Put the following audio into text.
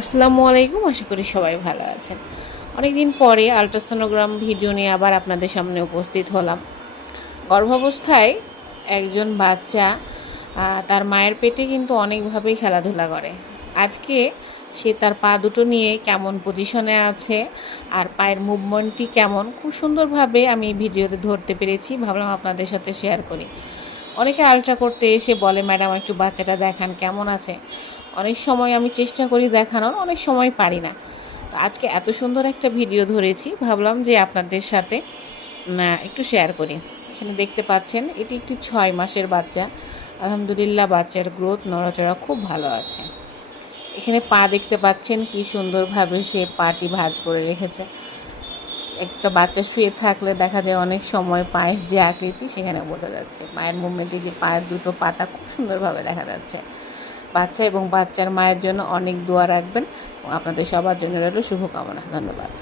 আসসালামু আলাইকুম, আশা করি সবাই ভালো আছেন। অনেকদিন পরে আলট্রাসোনোগ্রাম ভিডিও নিয়ে আবার আপনাদের সামনে উপস্থিত হলাম। গর্ভাবস্থায় একজন বাচ্চা তার মায়ের পেটে কিন্তু অনেকভাবেই খেলাধুলা করে। আজকে সে তার পা দুটো নিয়ে কেমন পজিশনে আছে, আর পায়ের মুভমেন্টটি কেমন, খুব সুন্দরভাবে আমি ভিডিওতে ধরতে পেরেছি, ভাবলাম আপনাদের সাথে শেয়ার করি। অনেকে আলট্রা করতে এসে বলে, ম্যাডাম, একটু বাচ্চাটা দেখান, কেমন আছে? অনেক সময় আমি চেষ্টা করি দেখানোর, অনেক সময় পারি না। তো আজকে এত সুন্দর একটা ভিডিও ধরেছি, ভাবলাম যে আপনাদের সাথে একটু শেয়ার করি। এখানে দেখতে পাচ্ছেন, এটি একটি ছয় মাসের বাচ্চা। আলহামদুলিল্লাহ, বাচ্চার গ্রোথ নড়াচড়া খুব ভালো আছে। এখানে পা দেখতে পাচ্ছেন কি সুন্দরভাবে সে পাটি ভাজ করে রেখেছে। একটা বাচ্চা শুয়ে থাকলে দেখা যায় অনেক সময় পায়ের যে আকৃতি সেখানে বোঝা যাচ্ছে। পায়ের মুভমেন্টে যে পায়ের দুটো পাতা খুব সুন্দরভাবে দেখা যাচ্ছে। বাচ্চা এবং বাচ্চার মায়ের জন্য অনেক দোয়া রাখবেন। আপনাদের সবার জন্য রইল শুভকামনা। ধন্যবাদ।